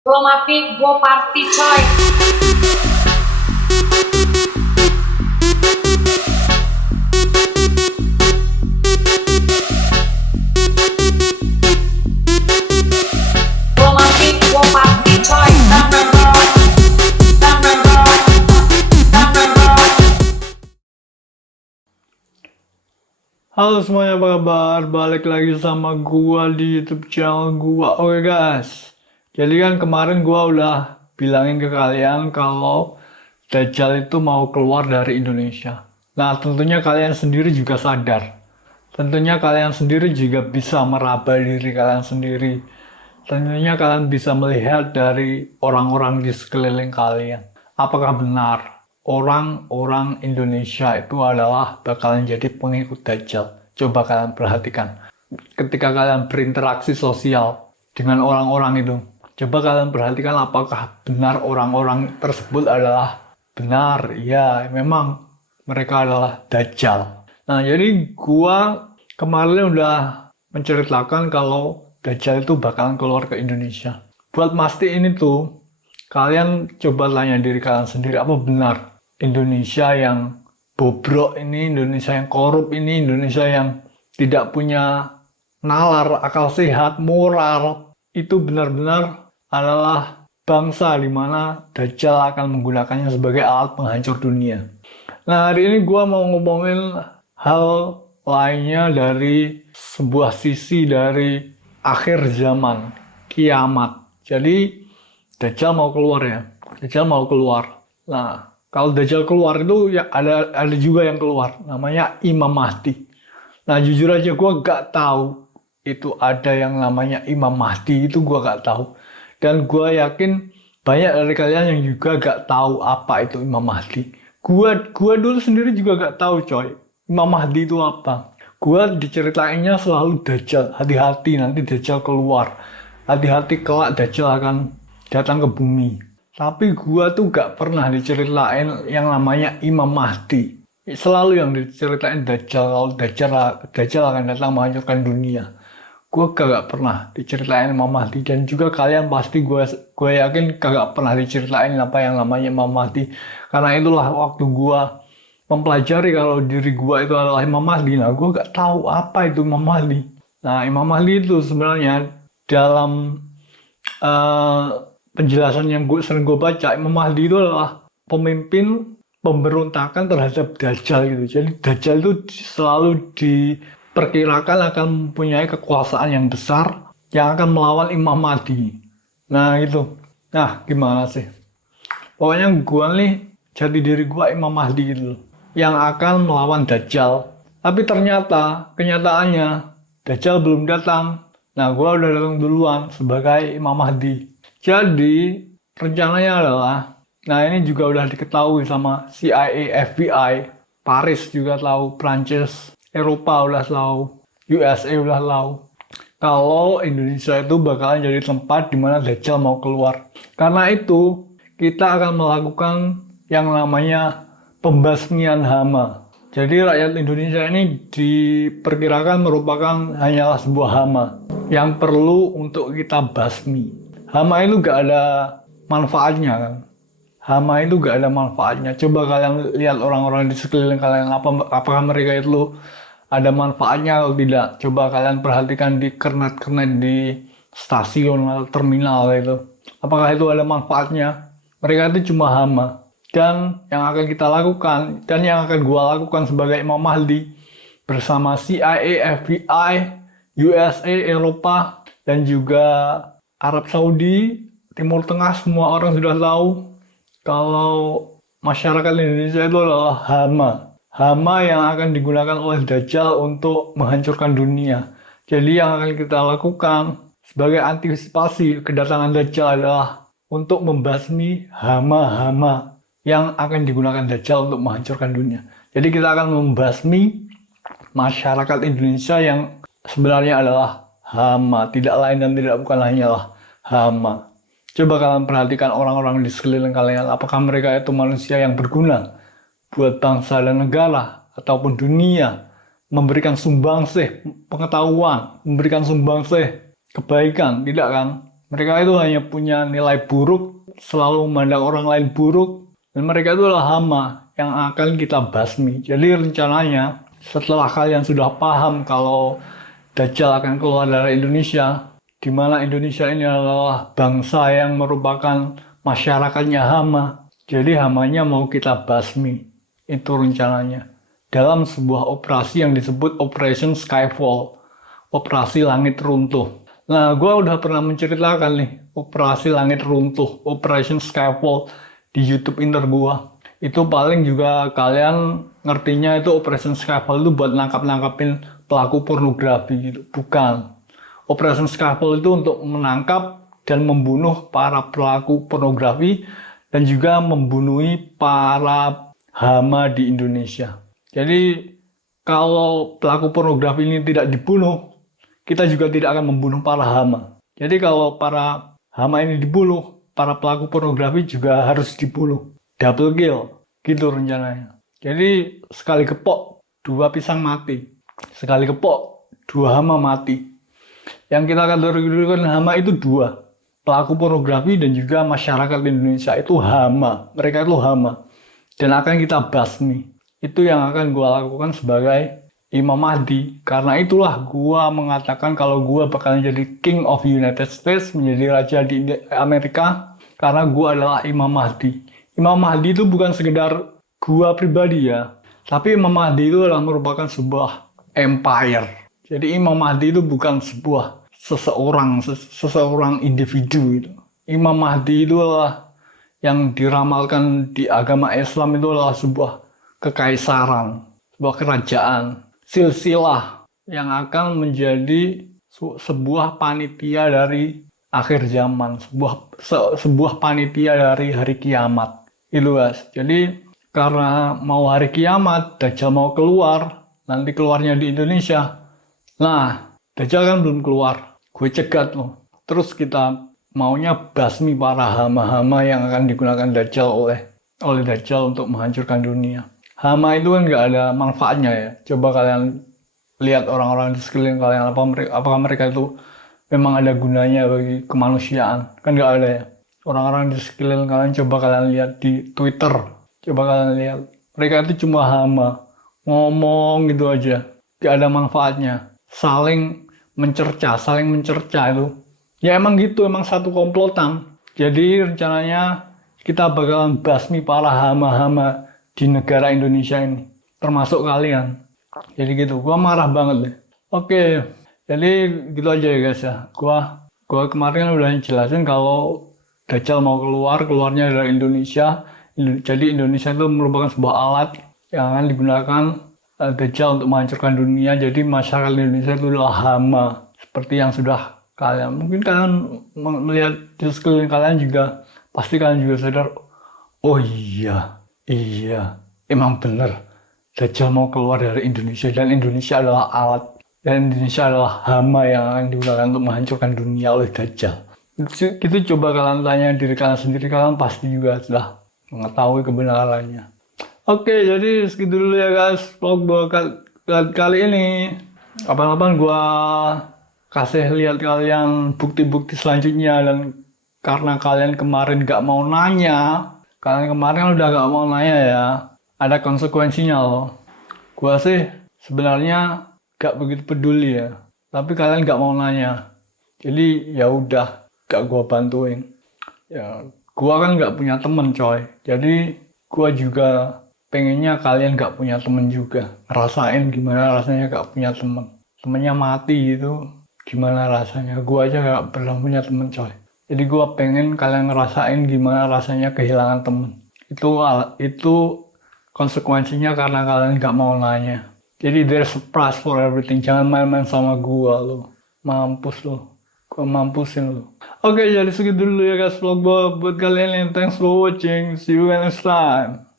Belum mati, gue party coy. Belum mati, gue party coy. Halo semuanya, apa kabar? Balik lagi sama gua di YouTube channel gua. Oke guys, jadi kan kemarin gua udah bilangin ke kalian kalau Dajjal itu mau keluar dari Indonesia. Nah, tentunya kalian sendiri juga sadar. Tentunya kalian sendiri juga bisa meraba diri kalian sendiri. Tentunya kalian bisa melihat dari orang-orang di sekeliling kalian. Apakah benar orang-orang Indonesia itu adalah bakalan jadi pengikut Dajjal? Coba kalian perhatikan. Ketika kalian berinteraksi sosial dengan orang-orang itu, coba kalian perhatikan apakah benar orang-orang tersebut adalah benar. Ya, memang mereka adalah Dajjal. Nah, jadi gua kemarin udah menceritakan kalau Dajjal itu bakalan keluar ke Indonesia. Buat mastiin itu, kalian coba tanya diri kalian sendiri, apa benar Indonesia yang bobrok ini, Indonesia yang korup ini, Indonesia yang tidak punya nalar, akal sehat, moral, itu benar-benar adalah bangsa di mana Dajjal akan menggunakannya sebagai alat penghancur dunia. Nah, hari ini gue mau ngomongin hal lainnya dari sebuah sisi dari akhir zaman, kiamat. Jadi, Dajjal mau keluar ya. Dajjal mau keluar. Nah, kalau Dajjal keluar itu ya ada juga yang keluar. Namanya Imam Mahdi. Nah, jujur aja gue gak tahu itu ada yang namanya Imam Mahdi, itu gue gak tahu. Dan gue yakin banyak dari kalian yang juga gak tahu apa itu Imam Mahdi. Gua dulu sendiri juga gak tahu coy. Imam Mahdi itu apa. Gua diceritainnya selalu Dajjal. Hati-hati nanti Dajjal keluar. Hati-hati kelak Dajjal akan datang ke bumi. Tapi gua tuh gak pernah diceritain yang namanya Imam Mahdi. Selalu yang diceritain Dajjal. Kalau Dajjal akan datang menghancurkan dunia. Gue kagak pernah diceritain Imam Mahdi, dan juga kalian pasti gue yakin kagak pernah diceritain apa yang namanya Imam Mahdi, karena itulah waktu gue mempelajari kalau diri gue itu adalah Imam Mahdi. Nah, gue gak tahu apa itu Imam Mahdi. Nah, Imam Mahdi itu sebenarnya dalam penjelasan yang sering gue baca, Imam Mahdi itu adalah pemimpin pemberontakan terhadap Dajjal gitu. Jadi Dajjal itu selalu diperkirakan akan mempunyai kekuasaan yang besar yang akan melawan Imam Mahdi. Nah gitu. Nah gimana sih? Pokoknya gue nih, jati diri gue Imam Mahdi gitu, yang akan melawan Dajjal. Tapi ternyata kenyataannya Dajjal belum datang. Nah gue udah datang duluan sebagai Imam Mahdi. Jadi rencananya adalah, nah ini juga udah diketahui sama CIA, FBI, Paris juga tahu, Prancis, Eropa udah tahu, USA udah tahu. Kalau Indonesia itu bakalan jadi tempat di mana Dajjal mau keluar. Karena itu kita akan melakukan yang namanya pembasmian hama. Jadi rakyat Indonesia ini diperkirakan merupakan hanyalah sebuah hama yang perlu untuk kita basmi. Hama itu gak ada manfaatnya kan. Hama itu gak ada manfaatnya. Coba kalian lihat orang-orang di sekeliling kalian, apakah mereka itu ada manfaatnya atau tidak. Coba kalian perhatikan di kernet-kernet di stasiun atau terminal itu. Apakah itu ada manfaatnya? Mereka itu cuma hama. Dan yang akan kita lakukan, dan yang akan gua lakukan sebagai Imam Mahdi bersama CIA, FBI, USA, Eropa, dan juga Arab Saudi, Timur Tengah, semua orang sudah tahu kalau masyarakat Indonesia itu adalah hama. Hama yang akan digunakan oleh Dajjal untuk menghancurkan dunia. Jadi yang akan kita lakukan sebagai antisipasi kedatangan Dajjal adalah untuk membasmi hama-hama yang akan digunakan Dajjal untuk menghancurkan dunia. Jadi kita akan membasmi masyarakat Indonesia yang sebenarnya adalah hama, tidak lain dan tidak bukan hanyalah hama. Coba kalian perhatikan orang-orang di sekeliling kalian, apakah mereka itu manusia yang berguna buat bangsa dan negara ataupun dunia, memberikan sumbangsih pengetahuan, memberikan sumbangsih kebaikan, tidak kan? Mereka itu hanya punya nilai buruk, selalu memandang orang lain buruk, dan mereka itu adalah hama yang akan kita basmi. Jadi rencananya setelah kalian sudah paham kalau Dajjal akan keluar dari Indonesia, di mana Indonesia ini adalah bangsa yang merupakan masyarakatnya hama. Jadi hamanya mau kita basmi. Itu rencananya. Dalam sebuah operasi yang disebut Operation Skyfall. Operasi Langit Runtuh. Nah, gue udah pernah menceritakan nih, Operasi Langit Runtuh, Operation Skyfall di YouTube Inter gue. Itu paling juga kalian ngertinya itu Operation Skyfall itu buat nangkap-nangkapin pelaku pornografi gitu. Bukan. Operation Skyfall itu untuk menangkap dan membunuh para pelaku pornografi dan juga membunuhi para hama di Indonesia. Jadi kalau pelaku pornografi ini tidak dibunuh, kita juga tidak akan membunuh para hama. Jadi kalau para hama ini dibunuh, para pelaku pornografi juga harus dibunuh. Double kill, gitu rencananya. Jadi sekali kepok, 2 pisang mati. Sekali kepok, 2 hama mati. Yang kita kategorikan hama itu 2. Pelaku pornografi dan juga masyarakat Indonesia itu hama. Mereka itu hama. Dan akan kita basmi. Itu yang akan gue lakukan sebagai Imam Mahdi. Karena itulah gue mengatakan kalau gue bakalan jadi King of United States, menjadi raja di Amerika. Karena gue adalah Imam Mahdi. Imam Mahdi itu bukan sekedar gue pribadi ya. Tapi Imam Mahdi itu adalah merupakan sebuah empire. Jadi Imam Mahdi itu bukan sebuah seseorang individu itu. Imam Mahdi itu adalah yang diramalkan di agama Islam itu adalah sebuah kekaisaran, sebuah kerajaan, silsilah yang akan menjadi sebuah panitia dari akhir zaman, sebuah panitia dari hari kiamat. Itu guys. Jadi karena mau hari kiamat, Dajjal mau keluar, nanti keluarnya di Indonesia. Nah, Dajjal kan belum keluar. Gue cegat loh. Terus kita maunya basmi para hama-hama yang akan digunakan Dajjal oleh Dajjal untuk menghancurkan dunia. Hama itu kan nggak ada manfaatnya ya. Coba kalian lihat orang-orang di sekeliling kalian, apakah mereka itu memang ada gunanya bagi kemanusiaan? Kan nggak ada ya. Orang-orang di sekeliling kalian coba kalian lihat di Twitter. Coba kalian lihat. Mereka itu cuma hama. Ngomong gitu aja. Nggak ada manfaatnya. Saling mencerca itu. Ya emang gitu, emang satu komplotan. Jadi rencananya kita bakalan basmi para hama-hama di negara Indonesia ini. Termasuk kalian. Jadi gitu, gua marah banget deh. Oke, jadi gitu aja ya guys ya. Gua kemarin udah jelasin kalau Dajjal mau keluarnya dari Indonesia. Jadi Indonesia itu merupakan sebuah alat yang akan digunakan Dajjal untuk menghancurkan dunia. Jadi masyarakat Indonesia itu adalah hama. Seperti yang sudah mungkin kalian melihat di sekeliling kalian juga, pasti kalian juga sadar, oh iya, emang bener. Dajjal mau keluar dari Indonesia dan Indonesia adalah alat. Dan Indonesia adalah hama yang akan digunakan untuk menghancurkan dunia oleh Dajjal. Itu coba kalian tanya diri kalian sendiri, kalian pasti juga sudah mengetahui kebenarannya. Oke, jadi segitu dulu ya guys vlog kali ini. Kapan-kapan gua kasih lihat kalian bukti-bukti selanjutnya. Dan karena kalian kemarin gak mau nanya, kalian kemarin udah gak mau nanya ya, ada konsekuensinya loh. Gua sih sebenarnya gak begitu peduli ya, tapi kalian gak mau nanya. Jadi ya udah, gak gua bantuin. Ya, gua kan gak punya temen coy. Jadi gua juga pengennya kalian gak punya temen juga. Rasain gimana rasanya gak punya temen. Temennya mati gitu, gimana rasanya. Gua aja gak pernah punya temen coy. Jadi gua pengen kalian ngerasain gimana rasanya kehilangan temen. Itu konsekuensinya karena kalian gak mau nanya. Jadi there's a price for everything. Jangan main-main sama gua lo. Mampus lo. Gua mampusin lo. Oke, jadi segitu dulu ya guys vlog gua buat kalian. Thanks for watching. See you next time.